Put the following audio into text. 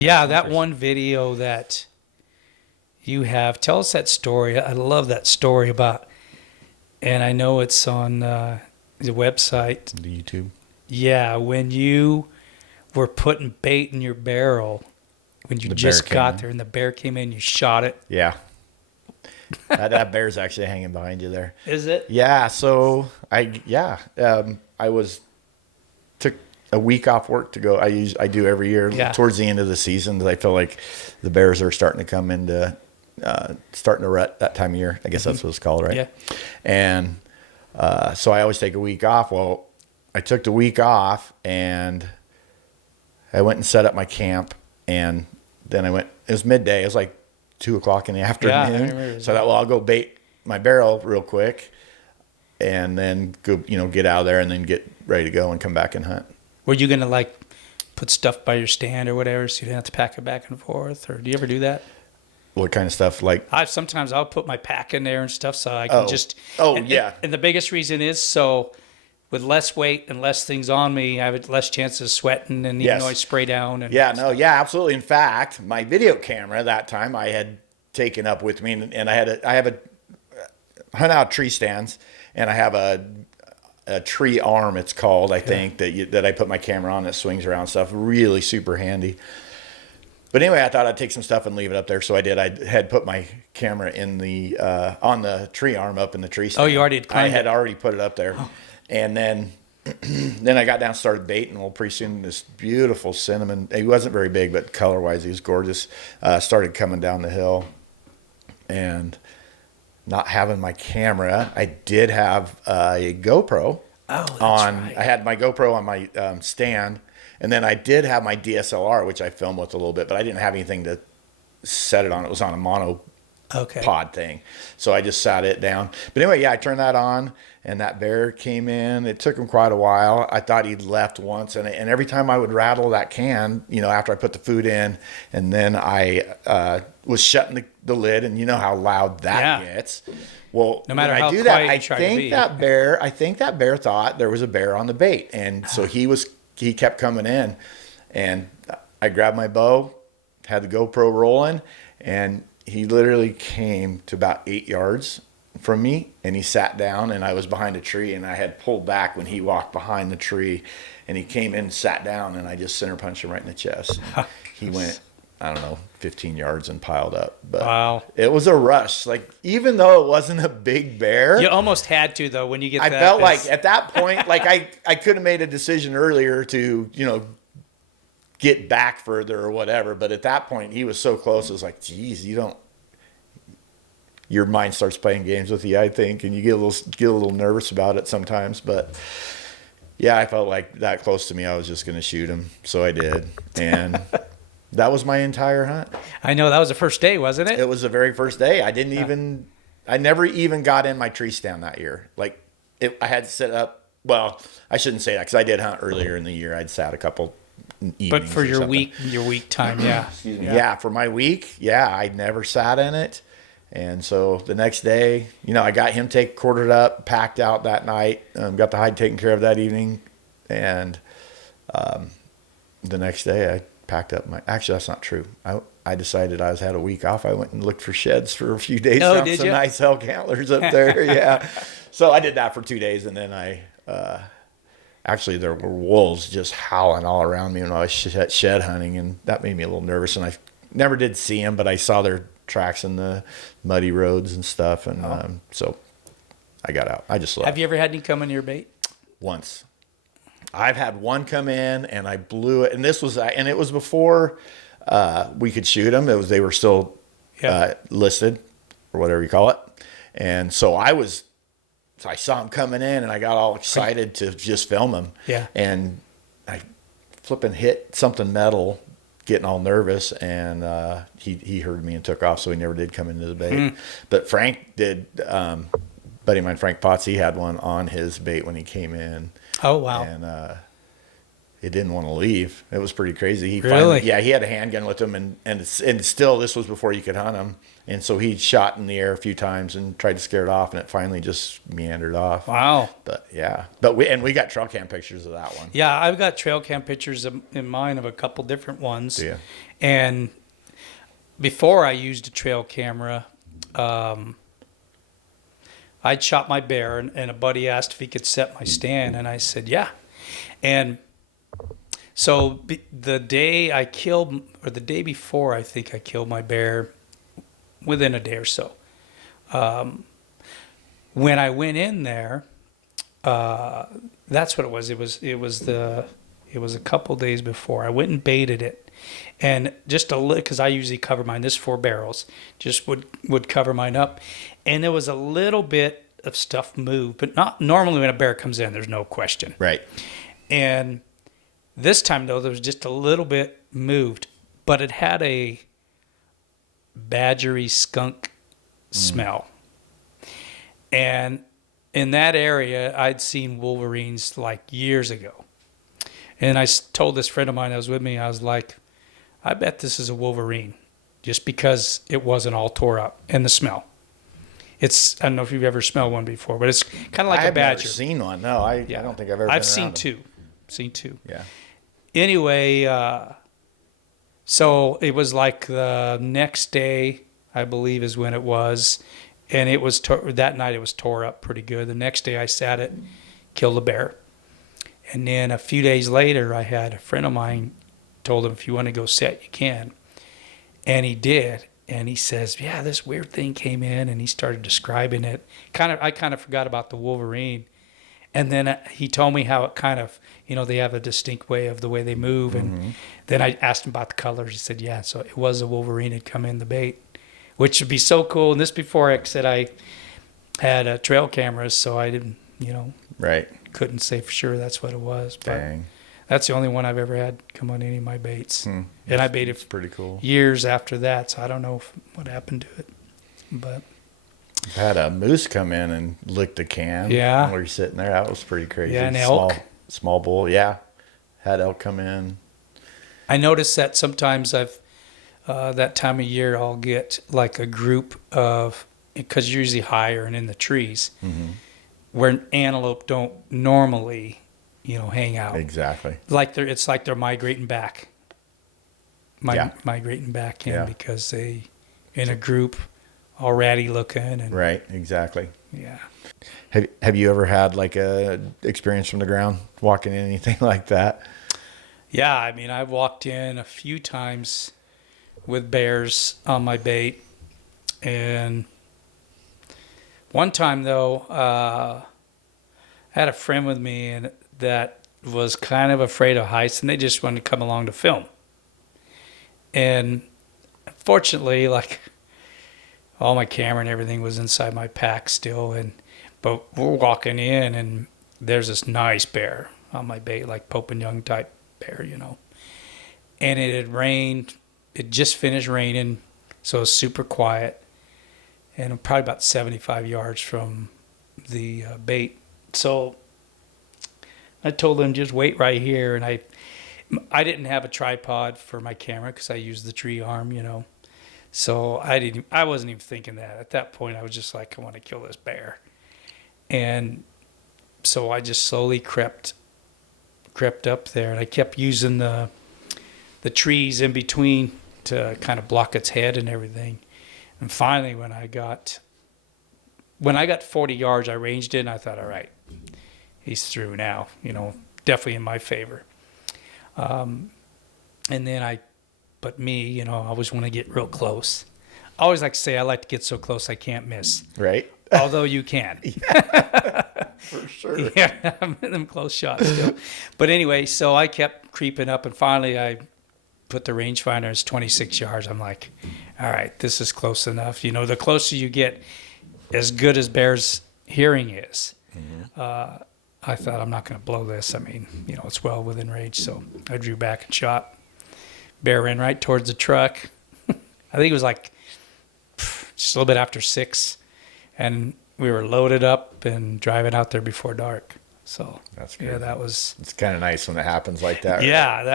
Yeah, that one video that you have. Tell us that story. I love that story about, and I know it's on the website. The YouTube. Yeah, when you were putting bait in your barrel, when you The bear just came got in. there and the bear came in, you shot it. Yeah. That bear's actually hanging behind you there. Is it? Yeah. So I took a week off work to go. I do every year towards the end of the season. I feel like the bears are starting to come into starting to rut that time of year. I guess that's what it's called, right? Yeah. And so I always take a week off. Well, I took the week off and I went and set up my camp, and then I went. It was midday. It was like 2:00 in the afternoon. So I thought, well, I'll go bait my barrel real quick, and then go, get out of there, and then get ready to go and come back and hunt. Were you gonna like put stuff by your stand or whatever, so you didn't have to pack it back and forth, or do you ever do that? What kind of stuff? Like Sometimes I'll put my pack in there and stuff, so I can just. Yeah. And the biggest reason is so. With less weight and less things on me, I have less chances of sweating, and even though I spray down. And absolutely. In fact, my video camera that time I had taken up with me, and I have a hunt out tree stands, and I have a tree arm, it's called, I think, that I put my camera on that swings around stuff. Really super handy. But anyway, I thought I'd take some stuff and leave it up there, so I did. I had put my camera in the on the tree arm up in the tree stand. Oh, you already had climbed I had already put it up there. Oh. And then I got down and started baiting. Well, pretty soon this beautiful cinnamon, he wasn't very big, but color-wise he was gorgeous, started coming down the hill. And not having my camera, I did have a GoPro. Oh, that's right. I had my GoPro on my stand, and then I did have my DSLR, which I filmed with a little bit, but I didn't have anything to set it on. It was on a mono pod thing. So I just sat it down. But anyway, I turned that on, and that bear came in. It took him quite a while. I thought he'd left once, and every time I would rattle that can, after I put the food in, and then I was shutting the lid, and you know how loud that gets. Well, no matter when how I do quiet that, you try to be. I think that bear thought there was a bear on the bait, and so he kept coming in, and I grabbed my bow, had the GoPro rolling, and he literally came to about 8 yards from me, and he sat down, and I was behind a tree, and I had pulled back when he walked behind the tree, and he came in and sat down, and I just center punched him right in the chest. He went, I don't know, 15 yards and piled up. But wow. It was a rush. Like, even though it wasn't a big bear. You almost had to, though, when you get I felt like at that point, like I could have made a decision earlier to, get back further or whatever. But at that point, he was so close. It was like, geez, your mind starts playing games with you, I think, and you get a little nervous about it sometimes. But yeah, I felt like that close to me, I was just going to shoot him. So I did. And that was my entire hunt. I know, that was the first day, wasn't it? It was the very first day. I never even got in my tree stand that year. Like, I had to sit up. Well, I shouldn't say that, because I did hunt earlier in the year. I'd sat a couple evenings. But for your week time, yeah. Excuse me. Yeah, for my week, I never sat in it. And so the next day, I got him quartered up, packed out that night, got the hide taken care of that evening. And the next day I packed up actually, that's not true. I decided I had a week off. I went and looked for sheds for a few days. Oh, found did some you? nice elk antlers up there. Yeah. So I did that for 2 days. And then actually there were wolves just howling all around me when I was shed hunting. And that made me a little nervous. And I never did see them, but I saw their tracks in the muddy roads and stuff. And so I got out. I just left. Have you ever had any come in your bait? Once. I've had one come in and I blew it. And it was before we could shoot them. They were still listed, or whatever you call it. And so I saw him coming in, and I got all excited to just film him. Yeah. And I flipping hit something metal, getting all nervous, and he heard me and took off, so he never did come into the bait. But Frank did. Buddy of mine, Frank Potts, he had one on his bait when he came in. Oh, wow. And it didn't want to leave. It was pretty crazy. He Really? Yeah, he had a handgun with him, and still, this was before you could hunt him, and so he shot in the air a few times and tried to scare it off, and it finally just meandered off. Wow. But yeah, we got trail cam pictures of that one. Yeah, I've got trail cam pictures in mine of a couple different ones. Yeah. And before I used a trail camera, I'd shot my bear, and a buddy asked if he could set my stand, and I said, yeah. And so the day I killed, or the day before, I think I killed my bear within a day or so. When I went in there, that's what it was. It was a couple days before. I went and baited it, and just a little, because I usually cover mine. This 4 barrels, just would cover mine up, and there was a little bit of stuff moved, but not normally when a bear comes in. There's no question. Right. And this time though, there was just a little bit moved, but it had a badgery skunk smell. And in that area, I'd seen wolverines like years ago. And I told this friend of mine that was with me, I was like, I bet this is a wolverine, just because it wasn't all tore up, and the smell. I don't know if you've ever smelled one before, but it's kind of like a badger. I've never seen one. No, I don't think I've ever. I've been seen around them. seen two. Yeah. Anyway, so it was like the next day, I believe, is when it was, and it was that night. It was tore up pretty good. The next day, I sat it, killed a bear, and then a few days later, I had a friend of mine told him, if you want to go set, you can, and he did. And he says, yeah, this weird thing came in, and he started describing it. I kind of forgot about the wolverine. And then he told me how it kind of, they have a distinct way of the way they move. And then I asked him about the colors. He said, yeah, so it was a wolverine had come in the bait, which would be so cool. And this before I said I had trail cameras, so I didn't, Right. couldn't say for sure that's what it was. But Dang. that's the only one I've ever had come on any of my baits. And I baited It's pretty cool. years after that, so I don't know what happened to it. But I've had a moose come in and lick the can. Yeah. While you're sitting there. That was pretty crazy. Yeah, an elk. Small bull. Yeah. Had elk come in. I noticed that sometimes that time of year I'll get like a group of, because you're usually higher and in the trees, where antelope don't normally hang out. Exactly. It's like they're migrating back. Migrating back in, Yeah. because they in a group, all ratty looking, and Right. Exactly. yeah. Have you ever had like a experience from the ground walking in anything like that? Yeah, I mean, I've walked in a few times with bears on my bait, and one time though, I had a friend with me and that was kind of afraid of heights, and they just wanted to come along to film. And fortunately, like, all my camera and everything was inside my pack still, but we're walking in, and there's this nice bear on my bait, like Pope and Young type bear, and it had rained. It just finished raining, so it was super quiet, and probably about 75 yards from the bait. So I told them, just wait right here, and I didn't have a tripod for my camera because I used the tree arm, so I wasn't even thinking that. At that point, I was just like, I want to kill this bear. And so I just slowly crept up there, and I kept using the trees in between to kind of block its head and everything. And finally, when I got 40 yards, I ranged it, and I thought, all right, he's through now, definitely in my favor. And then I always want to get real close. I always like to say I like to get so close I can't miss. Right. Although you can. For sure. Yeah, I'm in them close shots still. But anyway, so I kept creeping up, and finally I put the rangefinder as 26 yards. I'm like, all right, this is close enough. The closer you get, as good as bear's hearing is, I thought, I'm not going to blow this. I mean, it's well within range. So I drew back and shot. Bear ran right towards the truck. I think it was like just a little bit after 6, and we were loaded up and driving out there before dark. So That's yeah, great. that was It's kind of nice when it happens like that. yeah.